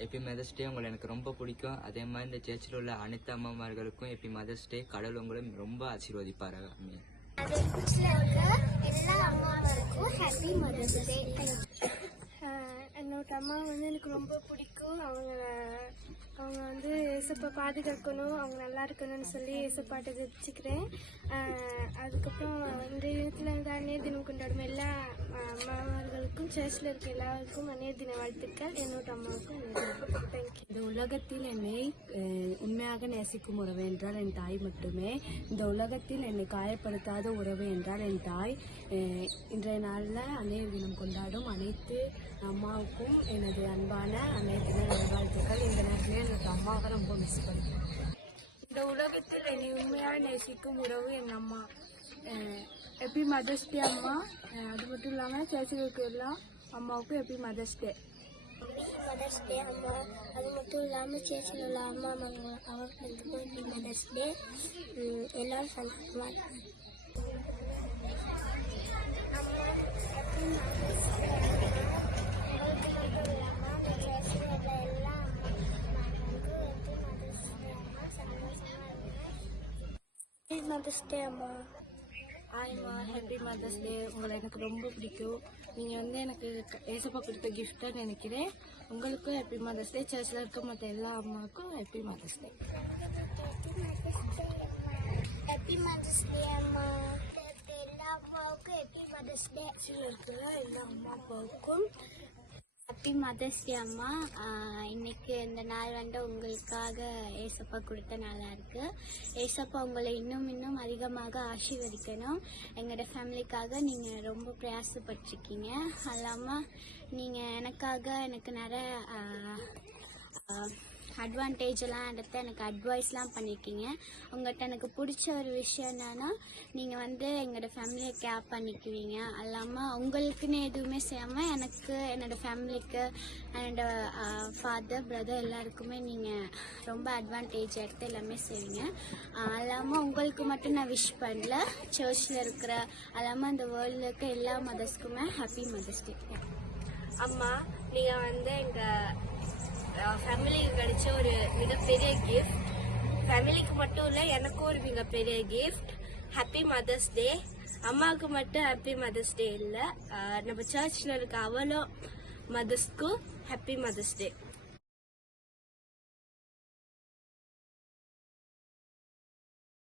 Happy mother's day. உங்களை எனக்கு ரொம்ப பிடிக்கும். அதே மாதிரி இந்த சர்ச்சில் உள்ள அனைத்து அம்மாமார்களுக்கும் ஹாப்பி மதர்ஸ் டே. கடவுள் உங்களை ரொம்ப ஆசீர்வதிப்பாரு. எல்லா அம்மாமாருக்கும் ஹாப்பி மதர்ஸ் டே. என்னோட அம்மா எனக்கு ரொம்ப பிடிக்கும். அவங்க ஏசப்பா பாதுகாக்கணும், அவங்க நல்லா இருக்கணும்னு சொல்லி ஏசப்பாட்டை வச்சுக்கிறேன். அதுக்கப்புறம் இந்த இடத்துல அன்னைய தினம் கொண்டாடும் எல்லா அம்மாவர்களுக்கும் சர்ச்சில் இருக்க எல்லாருக்கும் அன்னைய தின வாழ்த்துக்கள். என்னோட அம்மாவுக்கும் தேங்க்யூ. இந்த உலகத்தில் என்னை உண்மையாக நேசிக்கும் உறவு என்றால் என் தாய் மட்டுமே. இந்த உலகத்தில் என்னை காயப்படுத்தாத உறவு என்றால் என் தாய். இன்றைய நாளில் அன்னைய தினம் கொண்டாடும் அனைத்து அம்மாவுக்கும் எனது அன்பான அன்னைய தின நல்வாழ்த்துக்கள். இந்த நேரத்தில் எனக்கு அம்மாவை ரொம்ப மிஸ் பண்ணுறேன். இந்த உலகத்தில் என்னை உண்மையாக நேசிக்கும் உறவு என் அம்மா. ஹாப்பி மதர்ஸ் டே அம்மா. அது மட்டும் இல்லாமல் சர்ச்சில் இருக்க எல்லா அம்மாவுக்கும் happy mother's day. Mother's day அம்மா. அது மட்டும் இல்லாமல் சேர்ச்சில் உள்ள அம்மா அவர்களுக்கும் ஹாப்பி மதர்ஸ் டே. எல்லாரும் சந்தோஷமா மதர்ஸ் டே அம்மா. ஹாய்மா, ஹாப்பி மதர்ஸ் டே. உங்களை எனக்கு ரொம்ப பிடிக்கும். நீங்கள் எனக்கு ஏசப்பா கொடுத்த கிஃப்டாக நினைக்கிறேன். உங்களுக்கும் ஹாப்பி மதர்ஸ் டே. சர்ச்சில் இருக்க மற்ற எல்லா அம்மாவுக்கும் happy mother's day. Happy mother's day அம்மா. எல்லா அம்மாவுக்கும் ஹாப்பி மதர்ஸ் டே. இருக்கிற எல்லா அம்மா அப்பாவுக்கும் ஹாப்பி மதர்ஸ் டே அம்மா. இன்னைக்கு இந்த நாள் உங்களுக்காக ஏசப்பா கொடுத்த நாளாக இருக்குது. ஏசப்பா உங்களை இன்னும் அதிகமாக ஆசீர்வதிக்கணும். எங்களோட ஃபேமிலிக்காக நீங்கள் ரொம்ப பிரயாசப்பட்டிருக்கீங்க. அது இல்லாமல் நீங்கள் எனக்கு நிறைய அட்வான்டேஜெல்லாம் எடுத்து எனக்கு அட்வைஸ்லாம் பண்ணியிருக்கீங்க. உங்கள்கிட்ட எனக்கு பிடிச்ச ஒரு விஷயம் என்னன்னா, நீங்கள் எங்களோட ஃபேமிலியை கேர் பண்ணிக்குவீங்க. அது இல்லாமல் உங்களுக்குன்னு எதுவுமே செய்யாமல் எனக்கு, என்னோடய ஃபேமிலிக்கு, என்னோட ஃபாதர் பிரதர் எல்லாருக்குமே நீங்கள் ரொம்ப அட்வான்டேஜ் எடுத்து எல்லாமே செய்வீங்க. அது இல்லாமல் உங்களுக்கு மட்டும் நான் விஷ் பண்ணல, சர்ச்சில் இருக்கிற அது இல்லாமல் அந்த வேர்ல்டில் இருக்க எல்லா மதர்ஸ்க்குமே ஹாப்பி மதர்ஸ் டே. அம்மா, நீங்கள் எங்கள் ஃபேமிலிக்கு கிடைச்ச ஒரு மிகப்பெரிய கிஃப்ட். ஃபேமிலிக்கு மட்டும் இல்லை, எனக்கும் ஒரு மிகப்பெரிய கிஃப்ட். Happy mother's day. அம்மாவுக்கு மட்டும் ஹாப்பி மதர்ஸ் டே இல்லை, நம்ம சர்ச்சில் இருக்க அவ்வளோ மதர்ஸ்க்கும் ஹாப்பி மதர்ஸ் டே.